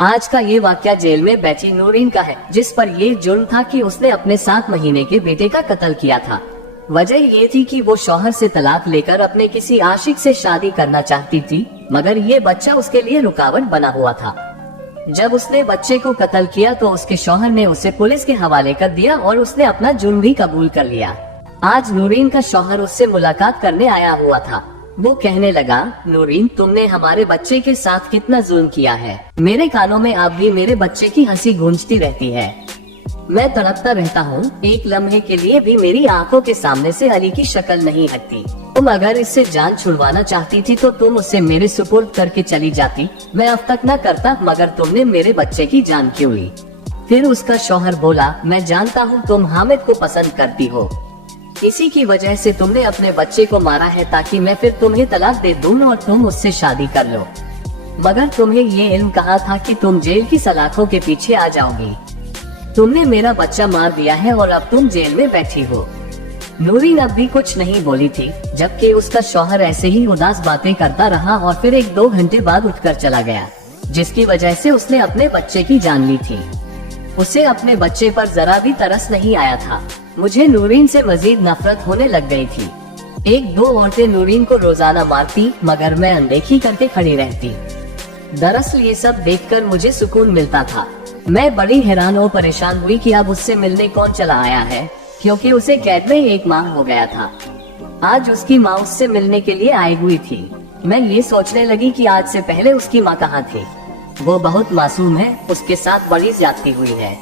आज का ये वाकया जेल में बैठी नूरीन का है, जिस पर ये जुर्म था कि उसने अपने 7 महीने के बेटे का कत्ल किया था। वजह ये थी कि वो शौहर से तलाक लेकर अपने किसी आशिक से शादी करना चाहती थी, मगर ये बच्चा उसके लिए रुकावट बना हुआ था। जब उसने बच्चे को कत्ल किया तो उसके शौहर ने उसे पुलिस के हवाले कर दिया और उसने अपना जुर्म भी कबूल कर लिया। आज नूरीन का शौहर उससे मुलाकात करने आया हुआ था। वो कहने लगा, नूरीन, तुमने हमारे बच्चे के साथ कितना जुल्म किया है। मेरे कानों में अब भी मेरे बच्चे की हंसी गूंजती रहती है। मैं तड़पता रहता हूँ, एक लम्हे के लिए भी मेरी आंखों के सामने से अली की शक्ल नहीं हटती। तुम अगर इससे जान छुड़वाना चाहती थी तो तुम उसे मेरे सुपुर्द करके चली जाती। मैं अब तक न करता, मगर तुमने मेरे बच्चे की जान क्यों ली। फिर उसका शौहर बोला, मैं जानता हूँ तुम हामिद को पसंद करती हो, इसी की वजह से तुमने अपने बच्चे को मारा है ताकि मैं फिर तुम्हें तलाक दे दूं और तुम उससे शादी कर लो। मगर तुम्हें ये इल्म कहा था कि तुम जेल की सलाखों के पीछे आ जाओगी। तुमने मेरा बच्चा मार दिया है और अब तुम जेल में बैठी हो। नूरीन अब भी कुछ नहीं बोली थी, जबकि उसका शौहर ऐसे ही उदास बातें करता रहा और फिर 1-2 घंटे बाद उठकर चला गया, जिसकी वजह से उसने अपने बच्चे की जान ली थी। उसे अपने बच्चे पर जरा भी तरस नहीं आया था। मुझे नूरीन से मजीद नफरत होने लग गई थी। 1-2 औरतें नूरीन को रोजाना मारती, मगर मैं अनदेखी करके खड़ी रहती। दरअसल ये सब देखकर मुझे सुकून मिलता था। मैं बड़ी हैरान और परेशान हुई कि अब उससे मिलने कौन चला आया है, क्योंकि उसे कैद में 1 माह हो गया था। आज उसकी माँ उससे मिलने के लिए आई हुई थी। मैं ये सोचने लगी कि आज से पहले उसकी माँ कहाँ थी। वो बहुत मासूम है, उसके साथ बड़ी ज्यादती हुई है।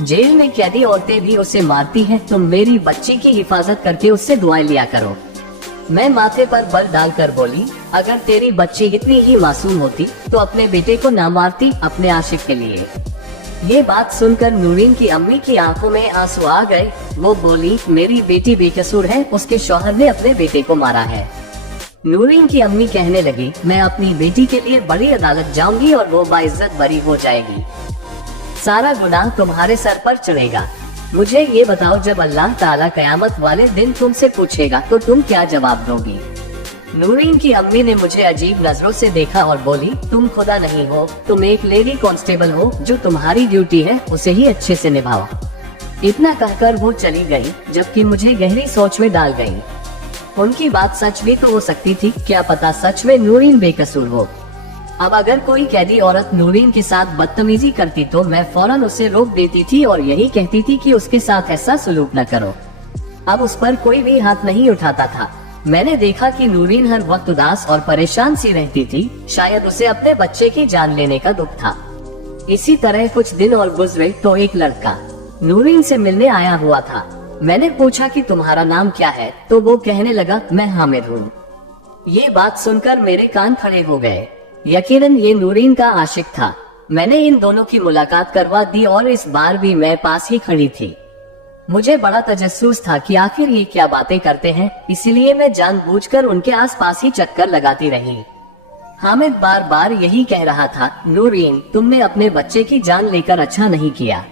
जेल में कैदी औरतें भी उसे मारती हैं। तुम मेरी बच्ची की हिफाजत करके उससे दुआएं लिया करो। मैं माथे पर बल डालकर बोली, अगर तेरी बच्ची इतनी ही मासूम होती तो अपने बेटे को ना मारती अपने आशिक के लिए। ये बात सुनकर नूरीन की अम्मी की आंखों में आंसू आ गए। वो बोली, मेरी बेटी बेकसूर है, उसके शौहर ने अपने बेटे को मारा है। नूरीन की अम्मी कहने लगी, मैं अपनी बेटी के लिए बड़ी अदालत जाऊंगी और वो बाइज्जत बरी हो जाएगी। सारा गुनाह तुम्हारे सर पर चढ़ेगा। मुझे ये बताओ, जब अल्लाह ताला कयामत वाले दिन तुमसे पूछेगा तो तुम क्या जवाब दोगी। नूरीन की अम्मी ने मुझे अजीब नजरों से देखा और बोली, तुम खुदा नहीं हो, तुम एक लेडी कांस्टेबल हो। जो तुम्हारी ड्यूटी है उसे ही अच्छे से निभाओ। इतना कहकर वो चली गई, जबकि मुझे गहरी सोच में डाल गई। उनकी बात सच भी तो हो सकती थी, क्या पता सच में नूरीन बेकसूर हो। अब अगर कोई कैदी औरत नूरीन के साथ बदतमीजी करती तो मैं फौरन उसे रोक देती थी और यही कहती थी कि उसके साथ ऐसा सलूक न करो। अब उस पर कोई भी हाथ नहीं उठाता था। मैंने देखा कि नूरीन हर वक्त उदास और परेशान सी रहती थी। शायद उसे अपने बच्चे की जान लेने का दुख था। इसी तरह कुछ दिन और गुजरे तो एक लड़का नूरीन से मिलने आया हुआ था। मैंने पूछा कि तुम्हारा नाम क्या है, तो वो कहने लगा, मैं हामिद हूँ। ये बात सुनकर मेरे कान खड़े हो गए। यकीनन ये नूरीन का आशिक था। मैंने इन दोनों की मुलाकात करवा दी और इस बार भी मैं पास ही खड़ी थी। मुझे बड़ा तजस्सुस था कि आखिर ये क्या बातें करते हैं, इसलिए मैं जानबूझकर उनके आसपास ही चक्कर लगाती रही। हामिद बार बार यही कह रहा था, नूरीन, तुमने अपने बच्चे की जान लेकर अच्छा नहीं किया।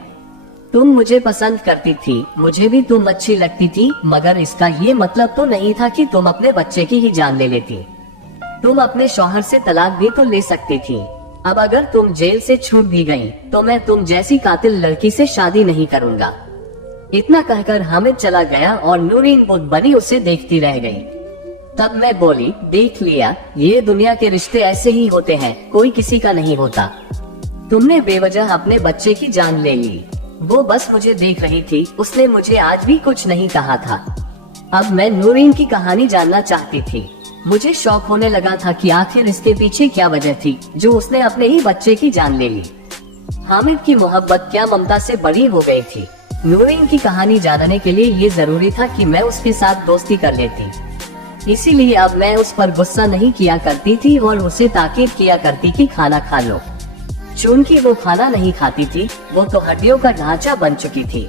तुम मुझे पसंद करती थी, मुझे भी तुम अच्छी लगती थी, मगर इसका ये मतलब तो नहीं था कि तुम अपने बच्चे की ही जान ले लेती। तुम अपने शौहर से तलाक भी तो ले सकती थी। अब अगर तुम जेल से छूट भी गई तो मैं तुम जैसी कातिल लड़की से शादी नहीं करूँगा। इतना कहकर हामिद चला गया और नूरीन बुत बनी उसे देखती रह गई। तब मैं बोली, देख लिया, ये दुनिया के रिश्ते ऐसे ही होते हैं, कोई किसी का नहीं होता। तुमने बेवजह अपने बच्चे की जान ले ली। वो बस मुझे देख रही थी, उसने मुझे आज भी कुछ नहीं कहा था। अब मैं नूरीन की कहानी जानना चाहती थी। मुझे शौक होने लगा था कि आखिर इसके पीछे क्या वजह थी जो उसने अपने ही बच्चे की जान ले ली। हामिद की मोहब्बत क्या ममता से बड़ी हो गई थी। नूरीन की कहानी जानने के लिए ये जरूरी था कि मैं उसके साथ दोस्ती कर लेती। इसीलिए अब मैं उस पर गुस्सा नहीं किया करती थी और उसे ताकीद किया करती कि खाना खा लो। चूंकि वो खाना नहीं खाती थी, वो तो हड्डियों का ढांचा बन चुकी थी।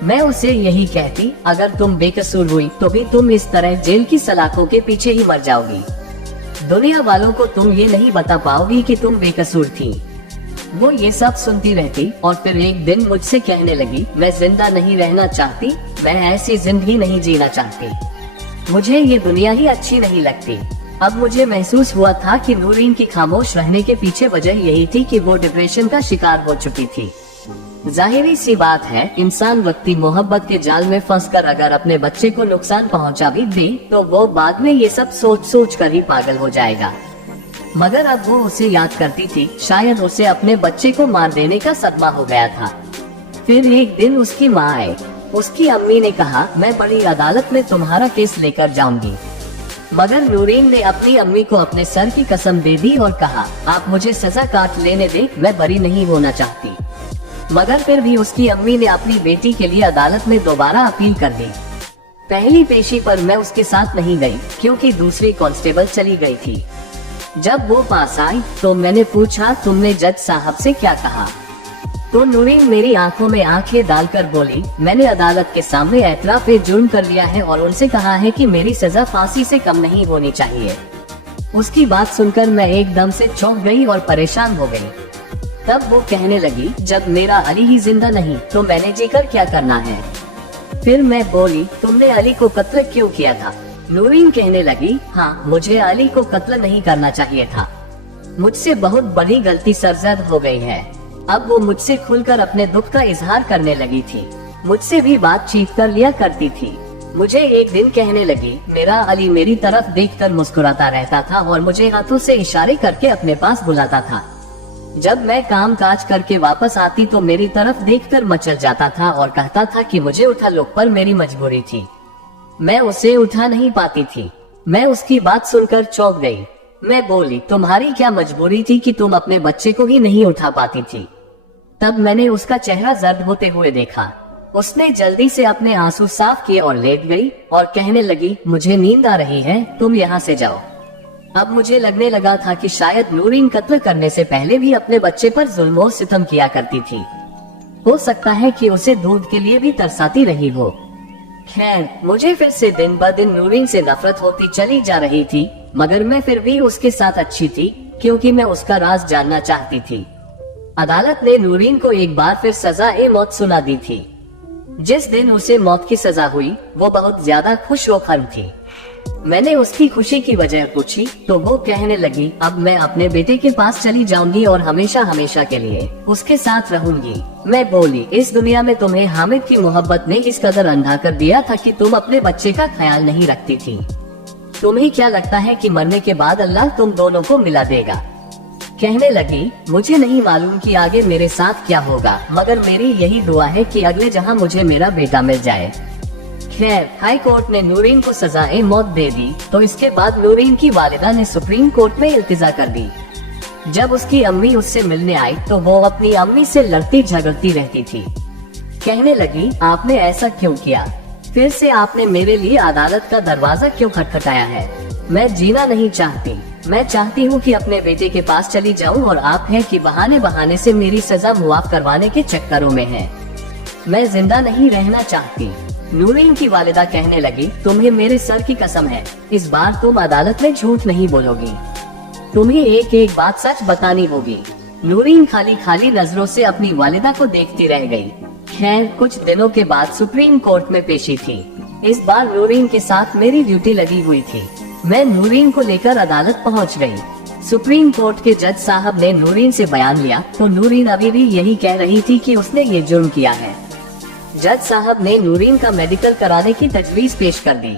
मैं उसे यही कहती, अगर तुम बेकसूर हुई तो भी तुम इस तरह जेल की सलाखों के पीछे ही मर जाओगी। दुनिया वालों को तुम ये नहीं बता पाओगी कि तुम बेकसूर थी। वो ये सब सुनती रहती और फिर एक दिन मुझसे कहने लगी, मैं जिंदा नहीं रहना चाहती, मैं ऐसी जिंदगी नहीं जीना चाहती। मुझे ये दुनिया ही अच्छी नहीं लगती। अब मुझे महसूस हुआ था कि नूरीन की खामोश रहने के पीछे वजह यही थी कि वो डिप्रेशन का शिकार हो चुकी थी। जाहिरी सी बात है, इंसान वक्ती मोहब्बत के जाल में फंसकर अगर अपने बच्चे को नुकसान पहुंचा भी दे तो वो बाद में ये सब सोच सोच कर ही पागल हो जाएगा। मगर अब वो उसे याद करती थी, शायद उसे अपने बच्चे को मार देने का सदमा हो गया था। फिर एक दिन उसकी माँ आई। उसकी अम्मी ने कहा, मैं बड़ी अदालत में तुम्हारा केस लेकर जाऊंगी। मगर नूरीन ने अपनी अम्मी को अपने सर की कसम दे दी और कहा, आप मुझे सजा काट लेने दे, मैं बरी नहीं होना चाहती। मगर फिर भी उसकी अम्मी ने अपनी बेटी के लिए अदालत में दोबारा अपील कर दी। पहली पेशी पर मैं उसके साथ नहीं गई क्योंकि दूसरी कांस्टेबल चली गई थी। जब वो पास आई तो मैंने पूछा, तुमने जज साहब से क्या कहा? तो नूरीन मेरी आंखों में आंखें डालकर बोली, मैंने अदालत के सामने एतराफ जुर्म कर लिया है और उनसे कहा है कि मेरी सजा फांसी से कम नहीं होनी चाहिए। उसकी बात सुनकर मैं एकदम से चौंक गई और परेशान हो गई। तब वो कहने लगी, जब मेरा अली ही जिंदा नहीं तो मैंने जीकर क्या करना है? फिर मैं बोली, तुमने अली को कत्ल क्यों किया था? नूरीन कहने लगी, हाँ, मुझे अली को कत्ल नहीं करना चाहिए था। मुझसे बहुत बड़ी गलती सरजद हो गई है। अब वो मुझसे खुलकर अपने दुख का इजहार करने लगी थी। मुझसे भी बातचीत कर लिया करती थी। मुझे एक दिन कहने लगी, मेरा अली मेरी तरफ देखकर मुस्कुराता रहता था और मुझे हाथों से इशारे करके अपने पास बुलाता था। जब मैं काम काज करके वापस आती तो मेरी तरफ देखकर मचल जाता था और कहता था कि मुझे उठा लो, पर मेरी मजबूरी थी, मैं उसे उठा नहीं पाती थी। मैं उसकी बात सुनकर चौंक गई। मैं बोली, तुम्हारी क्या मजबूरी थी कि तुम अपने बच्चे को ही नहीं उठा पाती थी? तब मैंने उसका चेहरा जर्द होते हुए देखा। उसने जल्दी से अपने आंसू साफ किए और लेट गई और कहने लगी, मुझे नींद आ रही है, तुम यहाँ से जाओ। अब मुझे लगने लगा था कि शायद नूरीन कत्ल करने से पहले भी अपने बच्चे पर जुल्म और सितम किया करती थी। हो सकता है कि उसे दूध के लिए भी तरसाती रही हो। खैर, मुझे फिर से दिन ब दिन नूरीन से नफरत होती चली जा रही थी, मगर मैं फिर भी उसके साथ अच्छी थी क्योंकि मैं उसका राज जानना चाहती थी। अदालत ने नूरीन को एक बार फिर सजा-ए मौत सुना दी थी। जिस दिन उसे मौत की सजा हुई वो बहुत ज्यादा खुश व खर्म थी। मैंने उसकी खुशी की वजह पूछी तो वो कहने लगी, अब मैं अपने बेटे के पास चली जाऊंगी और हमेशा हमेशा के लिए उसके साथ रहूंगी। मैं बोली, इस दुनिया में तुम्हें हामिद की मोहब्बत ने इस कदर अंधा कर दिया था कि तुम अपने बच्चे का ख्याल नहीं रखती थी। तुम्हें क्या लगता है कि मरने के बाद अल्लाह तुम दोनों को मिला देगा? कहने लगी, मुझे नहीं मालूम कि आगे मेरे साथ क्या होगा, मगर मेरी यही दुआ है कि अगले जहां मुझे मेरा बेटा मिल जाए। खैर, हाई कोर्ट ने नूरीन को सजा-ए मौत दे दी तो इसके बाद नूरीन की वालिदा ने सुप्रीम कोर्ट में इल्तिजा कर दी। जब उसकी अम्मी उससे मिलने आई तो वो अपनी अम्मी से लड़ती झगड़ती रहती थी। कहने लगी, आपने ऐसा क्यों किया? फिर से आपने मेरे लिए अदालत का दरवाजा क्यों खटखटाया है? मैं जीना नहीं चाहती। मैं चाहती हूँ कि अपने बेटे के पास चली जाऊँ और आप हैं कि बहाने बहाने से मेरी सजा मुआफ करवाने के चक्करों में हैं। मैं जिंदा नहीं रहना चाहती। नूरीन की वालिदा कहने लगी, तुम्हें मेरे सर की कसम है, इस बार तुम अदालत में झूठ नहीं बोलोगी। तुम्हें एक एक बात सच बतानी होगी। नूरीन खाली खाली नजरों से अपनी वालिदा को देखती रह गई। खैर, कुछ दिनों के बाद सुप्रीम कोर्ट में पेशी थी। इस बार नूरीन के साथ मेरी ड्यूटी लगी हुई थी। मैं नूरीन को लेकर अदालत पहुंच गई। सुप्रीम कोर्ट के जज साहब ने नूरीन से बयान लिया तो नूरीन अभी भी यही कह रही थी कि उसने ये जुर्म किया है। जज साहब ने नूरीन का मेडिकल कराने की तजवीज पेश कर दी।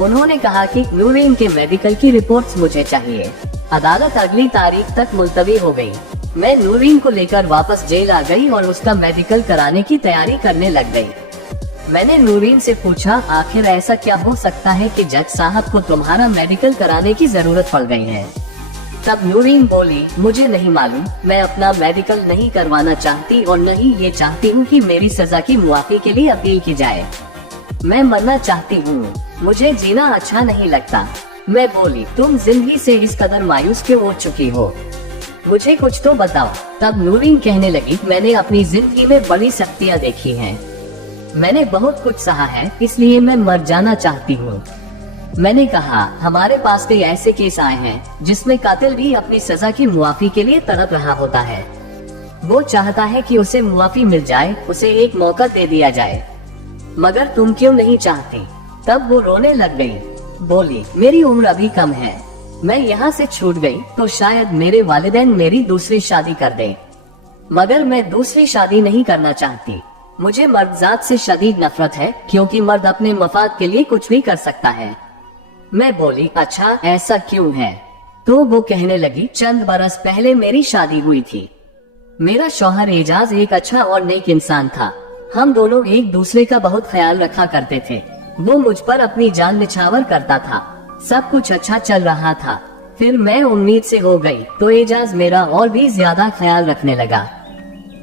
उन्होंने कहा कि नूरीन के मेडिकल की रिपोर्ट्स मुझे चाहिए। अदालत अगली तारीख तक मुलतवी हो गई। मैं नूरीन को लेकर वापस जेल आ गई और उसका मेडिकल कराने की तैयारी करने लग गई। मैंने नूरीन से पूछा, आखिर ऐसा क्या हो सकता है कि जज साहब को तुम्हारा मेडिकल कराने की जरूरत पड़ गई है? तब नूरीन बोली, मुझे नहीं मालूम, मैं अपना मेडिकल नहीं करवाना चाहती और न ही ये चाहती हूँ कि मेरी सजा की मुआफी के लिए अपील की जाए। मैं मरना चाहती हूँ, मुझे जीना अच्छा नहीं लगता। मैं बोली, तुम जिंदगी से इस कदर मायूस क्यों हो चुकी हो? मुझे कुछ तो बताओ। तब नूरीन कहने लगी, मैंने अपनी जिंदगी में बड़ी सख्तियाँ देखी हैं। मैंने बहुत कुछ सहा है, इसलिए मैं मर जाना चाहती हूँ। मैंने कहा, हमारे पास कई ऐसे केस आए हैं जिसमें कातिल भी अपनी सजा की मुआफी के लिए तड़प रहा होता है। वो चाहता है कि उसे मुआफी मिल जाए, उसे एक मौका दे दिया जाए, मगर तुम क्यों नहीं चाहती? तब वो रोने लग गई। बोली, मेरी उम्र अभी कम है, मैं यहाँ से छूट गई तो शायद मेरे वालिदैन मेरी दूसरी शादी कर दें। मगर मैं दूसरी शादी नहीं करना चाहती। मुझे मर्दजात से शदीद नफरत है, क्योंकि मर्द अपने मफाद के लिए कुछ भी कर सकता है। मैं बोली, अच्छा ऐसा क्यों है? तो वो कहने लगी, चंद बरस पहले मेरी शादी हुई थी। मेरा शौहर एजाज एक अच्छा और नेक इंसान था। हम दोनों एक दूसरे का बहुत ख्याल रखा करते थे। वो मुझ पर अपनी जान निछावर करता था। सब कुछ अच्छा चल रहा था। फिर मैं उम्मीद से हो गई तो एजाज मेरा और भी ज्यादा ख्याल रखने लगा।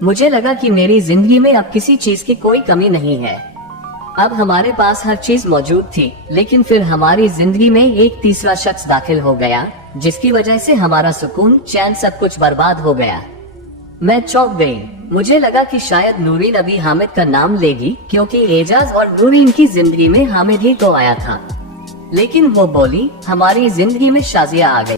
मुझे लगा कि मेरी जिंदगी में अब किसी चीज की कोई कमी नहीं है। अब हमारे पास हर चीज मौजूद थी, लेकिन फिर हमारी जिंदगी में एक तीसरा शख्स दाखिल हो गया, जिसकी वजह से हमारा सुकून, चैन, सब कुछ बर्बाद हो गया। मैं चौंक गई। मुझे लगा कि शायद नूरीन अभी हामिद का नाम लेगी, क्योंकि एजाज और नूरीन की जिंदगी में हामिद ही तो आया था। लेकिन वो बोली, हमारी जिंदगी में शाजिया आ गई।